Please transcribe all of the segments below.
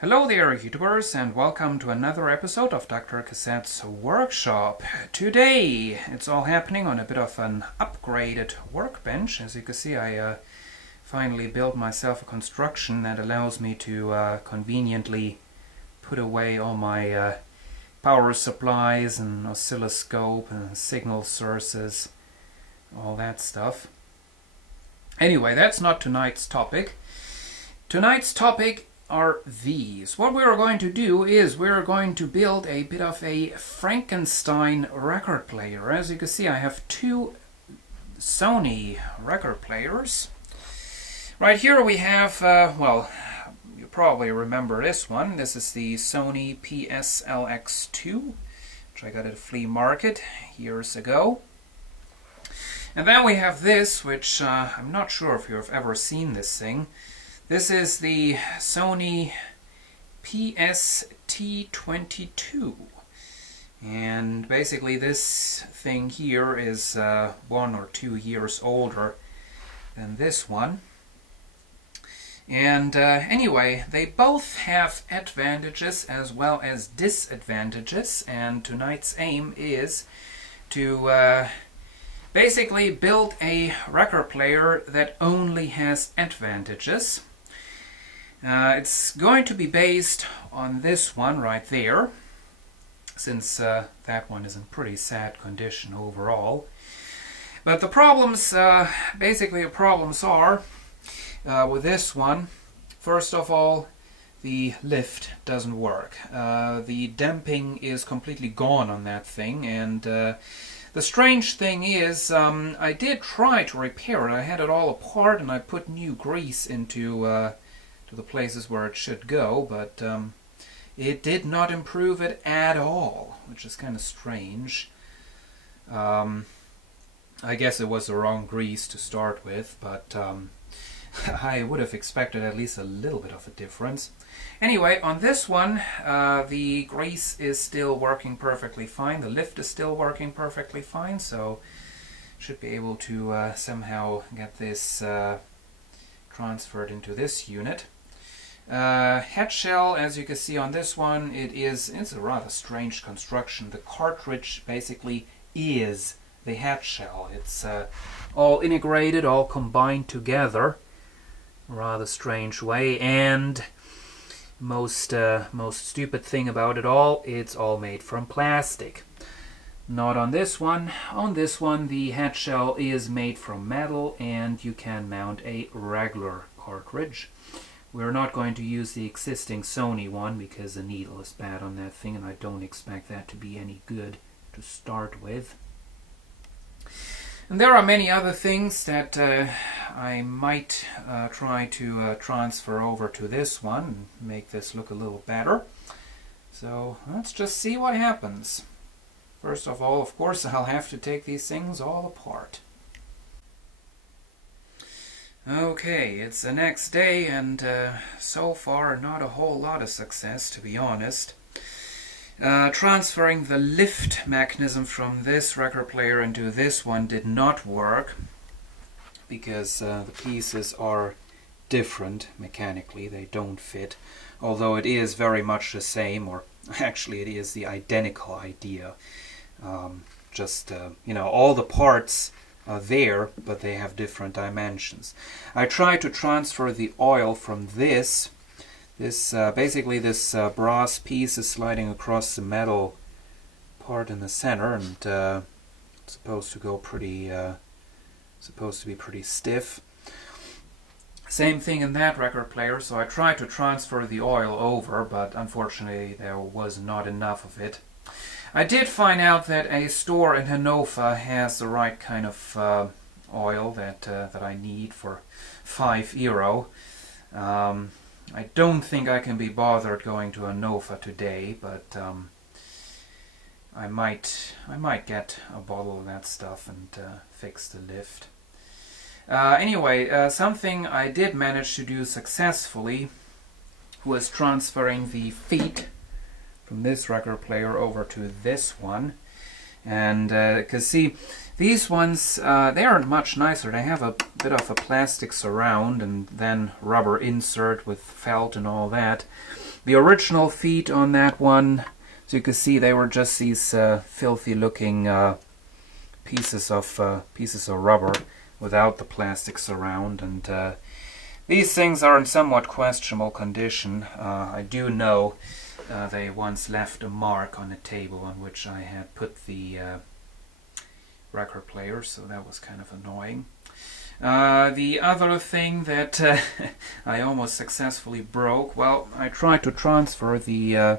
Hello there, YouTubers, and welcome to another episode of DrCassette's workshop. Today, it's all happening on a bit of an upgraded workbench. As you can see, I finally built myself a construction that allows me to conveniently put away all my power supplies and oscilloscope and signal sources, all that stuff. Anyway, that's not tonight's topic. Tonight's topic are these. What we're going to do is we're going to build a bit of a Frankenstein record player. As you can see, I have two Sony record players. Right here we have, well, you probably remember this one. This is the Sony PSLX2, which I got at a flea market years ago. And then we have this, which I'm not sure if you've ever seen this thing. This is the Sony PST22, and basically this thing here is 1 or 2 years older than this one. And anyway, they both have advantages as well as disadvantages, and tonight's aim is to basically build a record player that only has advantages. It's going to be based on this one right there, since that one is in pretty sad condition overall. But the problems, basically the problems are with this one, first of all, the lift doesn't work. The damping is completely gone on that thing, and the strange thing is, I did try to repair it. I had it all apart and I put new grease into to the places where it should go, but it did not improve it at all, which is kind of strange. I guess it was the wrong grease to start with, but I would have expected at least a little bit of a difference. Anyway, on this one, the grease is still working perfectly fine. The lift is still working perfectly fine, so should be able to somehow get this transferred into this unit. Head shell, as you can see on this one, it's a rather strange construction. The cartridge basically is the head shell. It's all integrated, all combined together. Rather strange way, and most stupid thing about it all, it's all made from plastic. Not on this one. On this one, the head shell is made from metal, and you can mount a regular cartridge. We're not going to use the existing Sony one because the needle is bad on that thing, and I don't expect that to be any good to start with. And there are many other things that I might try to transfer over to this one and make this look a little better. So let's just see what happens. First of all, of course, I'll have to take these things all apart. Okay, it's the next day, and so far not a whole lot of success, to be honest. Transferring the lift mechanism from this record player into this one did not work, because the pieces are different mechanically. They don't fit, although it is very much the same, or actually it is the identical idea. You know, all the parts are there, but they have different dimensions. I tried to transfer the oil from this. Basically this brass piece is sliding across the metal part in the center, and it's supposed to go pretty, supposed to be pretty stiff. Same thing in that record player, so I tried to transfer the oil over, but unfortunately there was not enough of it. I did find out that a store in Hanover has the right kind of oil that I need for €5. I don't think I can be bothered going to Hanover today, but I might get a bottle of that stuff and fix the lift. Anyway, something I did manage to do successfully was transferring the feet from this record player over to this one. And because see, these ones, they aren't much nicer. They have a bit of a plastic surround and then rubber insert with felt and all that. The original feet on that one, as you can see, they were just these filthy looking pieces of rubber without the plastics around, and these things are in somewhat questionable condition. I do know they once left a mark on a table on which I had put the record player, so that was kind of annoying. The other thing that I almost successfully broke, well, I tried to transfer the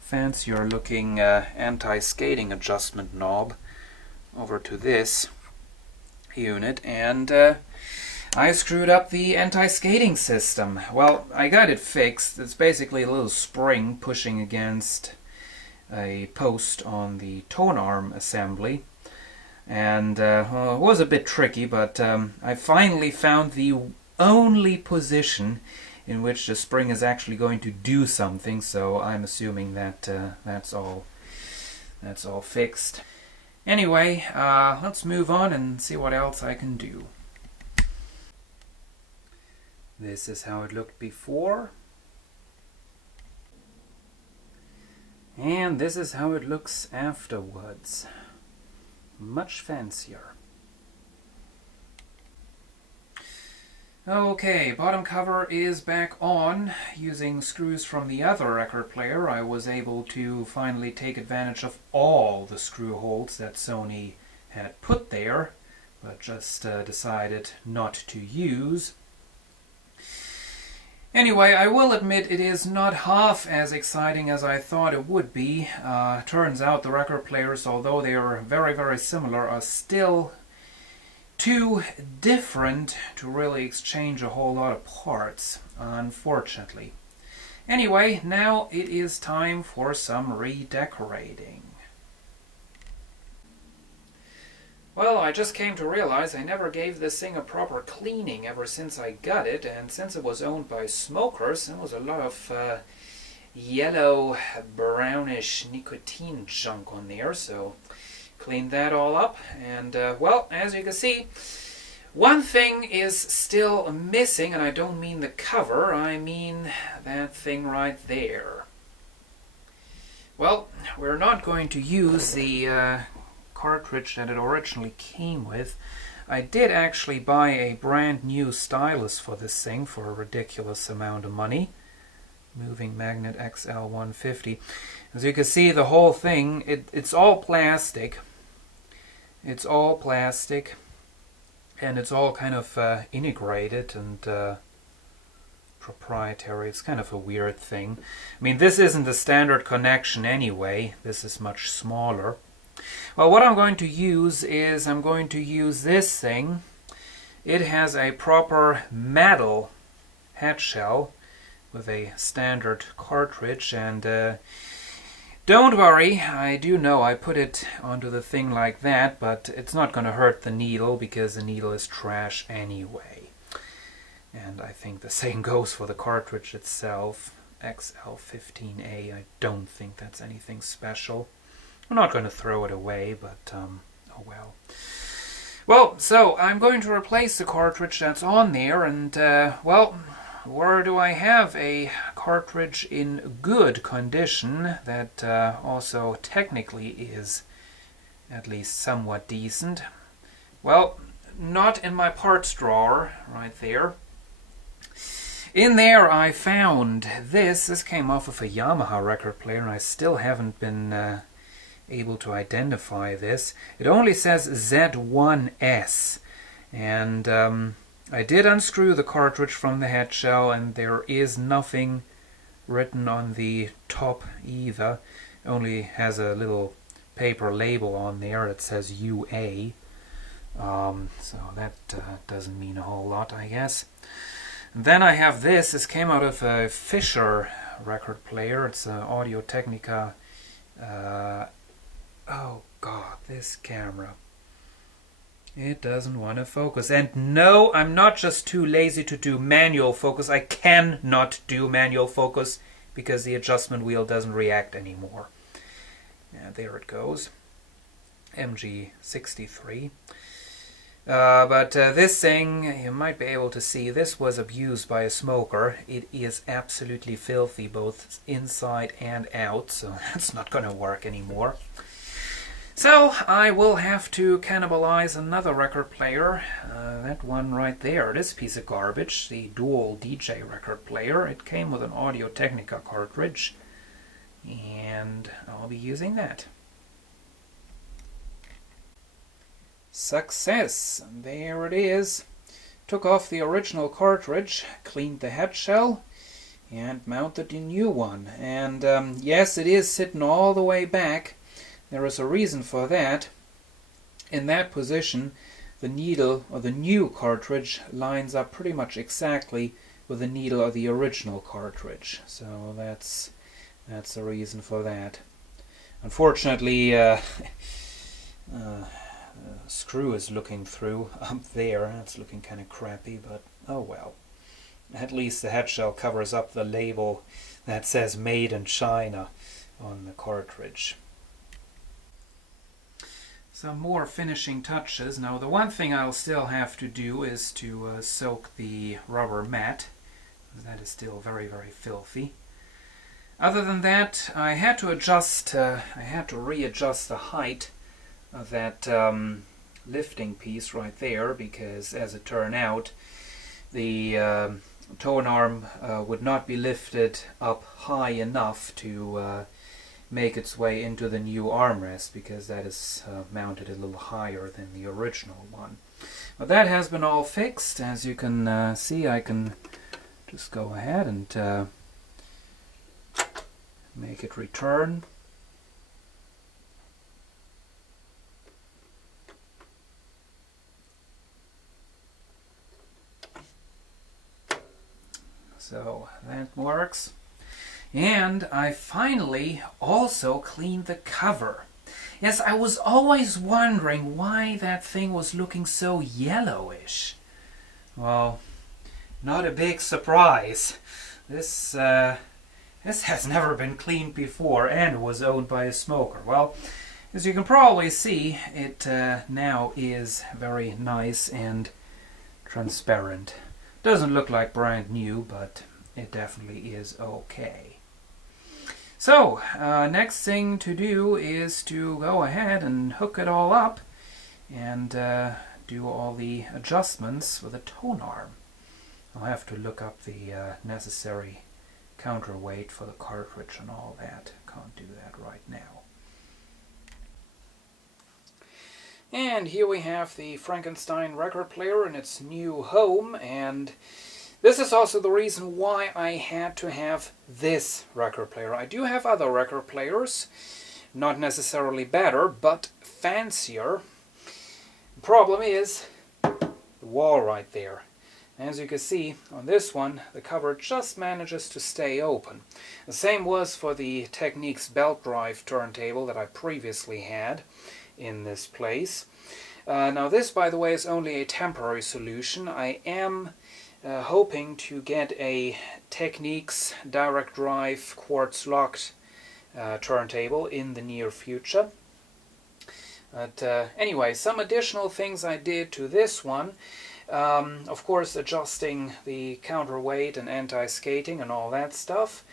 fancier looking anti-skating adjustment knob over to this unit, and I screwed up the anti-skating system. Well, I got it fixed. It's basically a little spring pushing against a post on the tone arm assembly, and well, it was a bit tricky, but I finally found the only position in which the spring is actually going to do something, so I'm assuming that that's all fixed. Anyway, let's move on and see what else I can do. This is how it looked before. And this is how it looks afterwards. Much fancier. Okay, bottom cover is back on. Using screws from the other record player, I was able to finally take advantage of all the screw holes that Sony had put there, but just decided not to use. Anyway, I will admit it is not half as exciting as I thought it would be. Turns out the record players, although they are very, very similar, are still too different to really exchange a whole lot of parts, unfortunately. Anyway, now it is time for some redecorating. Well, I just came to realize I never gave this thing a proper cleaning ever since I got it, and since it was owned by smokers, there was a lot of yellow, brownish nicotine junk on there, so cleaned that all up, and well, as you can see, one thing is still missing, and I don't mean the cover, I mean that thing right there. Well, we're not going to use the cartridge that it originally came with. I did actually buy a brand new stylus for this thing for a ridiculous amount of money. Moving Magnet XL150. As you can see, the whole thing, it's all plastic. It's all plastic, and it's all kind of integrated and proprietary. It's kind of a weird thing. I mean, this isn't the standard connection anyway. This is much smaller. Well, what I'm going to use is I'm going to use this thing. It has a proper metal head shell with a standard cartridge, and don't worry, I do know I put it onto the thing like that, but it's not going to hurt the needle because the needle is trash anyway. And I think the same goes for the cartridge itself. XL15A, I don't think that's anything special. I'm not going to throw it away, but oh well. Well, so I'm going to replace the cartridge that's on there, and well, where do I have a cartridge in good condition that also technically is at least somewhat decent? Well, not in my parts drawer right there. In there I found this. This came off of a Yamaha record player, and I still haven't been able to identify this. It only says Z1S, and I did unscrew the cartridge from the head shell, and there is nothing written on the top either. It only has a little paper label on there that says UA, so that doesn't mean a whole lot, I guess. And then I have this. This came out of a Fisher record player. It's an Audio-Technica. Oh god, this camera. It doesn't want to focus. And no, I'm not just too lazy to do manual focus. I cannot do manual focus because the adjustment wheel doesn't react anymore. And there it goes. MG63. But this thing, you might be able to see, this was abused by a smoker. It is absolutely filthy, both inside and out, so that's not going to work anymore. So I will have to cannibalize another record player. That one right there, this piece of garbage, the dual DJ record player. It came with an Audio-Technica cartridge, and I'll be using that. Success! There it is. Took off the original cartridge, cleaned the head shell, and mounted the new one. And yes, it is sitting all the way back. There is a reason for that. In that position, the needle of the new cartridge lines up pretty much exactly with the needle of the original cartridge. So that's the reason for that. Unfortunately, screw is looking through up there. That's looking kind of crappy, but oh well. At least the head shell covers up the label that says Made in China on the cartridge. Some more finishing touches. Now the one thing I'll still have to do is to soak the rubber mat. That is still very, very filthy. Other than that, I had to readjust the height of that lifting piece right there, because as it turned out, the tone arm would not be lifted up high enough to make its way into the new armrest, because that is mounted a little higher than the original one. But that has been all fixed. As you can see, I can just go ahead and make it return. So that works. And I finally also cleaned the cover. Yes, I was always wondering why that thing was looking so yellowish. Well, not a big surprise. This has never been cleaned before and was owned by a smoker. Well, as you can probably see, it now is very nice and transparent. Doesn't look like brand new, but it definitely is okay. So, next thing to do is to go ahead and hook it all up and do all the adjustments with a tone arm. I'll have to look up the necessary counterweight for the cartridge and all that. Can't do that right now. And here we have the Frankenstein record player in its new home, and this is also the reason why I had to have this record player. I do have other record players, not necessarily better, but fancier. The problem is the wall right there. As you can see, on this one, the cover just manages to stay open. The same was for the Technics belt drive turntable that I previously had in this place. Now this, by the way, is only a temporary solution. I am hoping to get a Technics direct drive quartz locked turntable in the near future. But anyway, some additional things I did to this one. Of course, adjusting the counterweight and anti-skating and all that stuff.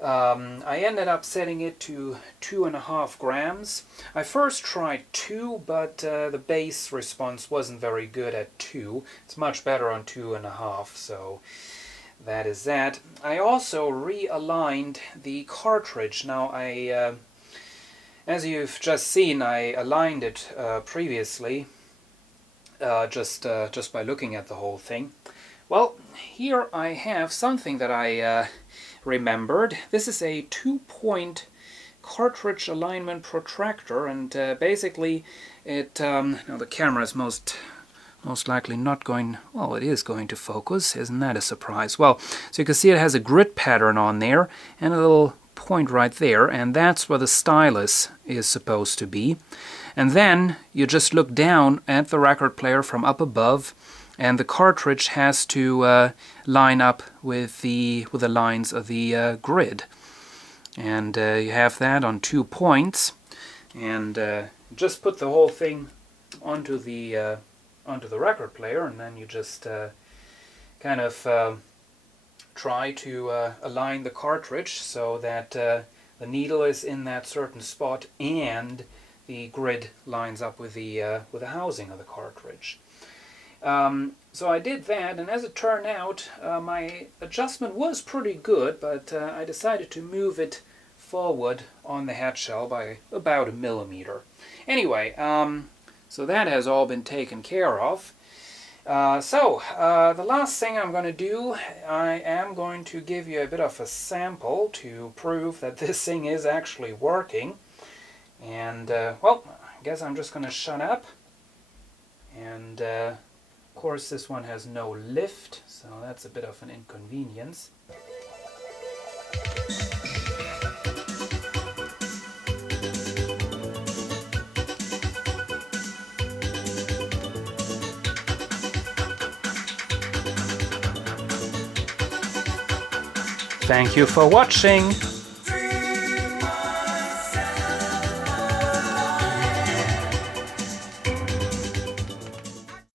I ended up setting it to 2.5 grams. I first tried 2, but the bass response wasn't very good at 2. It's much better on 2.5, so that is that. I also realigned the cartridge. Now, as you've just seen, I aligned it previously, just by looking at the whole thing. Well, here I have something that I remembered. This is a 2-point cartridge alignment protractor, and basically it now the camera is most likely not going, well, it is going to focus. Isn't that a surprise? Well, so you can see it has a grid pattern on there and a little point right there, and that's where the stylus is supposed to be. And then you just look down at the record player from up above, and the cartridge has to line up with the lines of the grid. And you have that on 2 points, and just put the whole thing onto the onto the record player, and then you just kind of try to align the cartridge so that the needle is in that certain spot and the grid lines up with the housing of the cartridge. So I did that, and as it turned out, my adjustment was pretty good, but I decided to move it forward on the head shell by about 1 millimeter. Anyway, so that has all been taken care of. The last thing I'm going to do, I am going to give you a bit of a sample to prove that this thing is actually working. And, well, I guess I'm just going to shut up. And, of course, this one has no lift, so that's a bit of an inconvenience. Thank you for watching!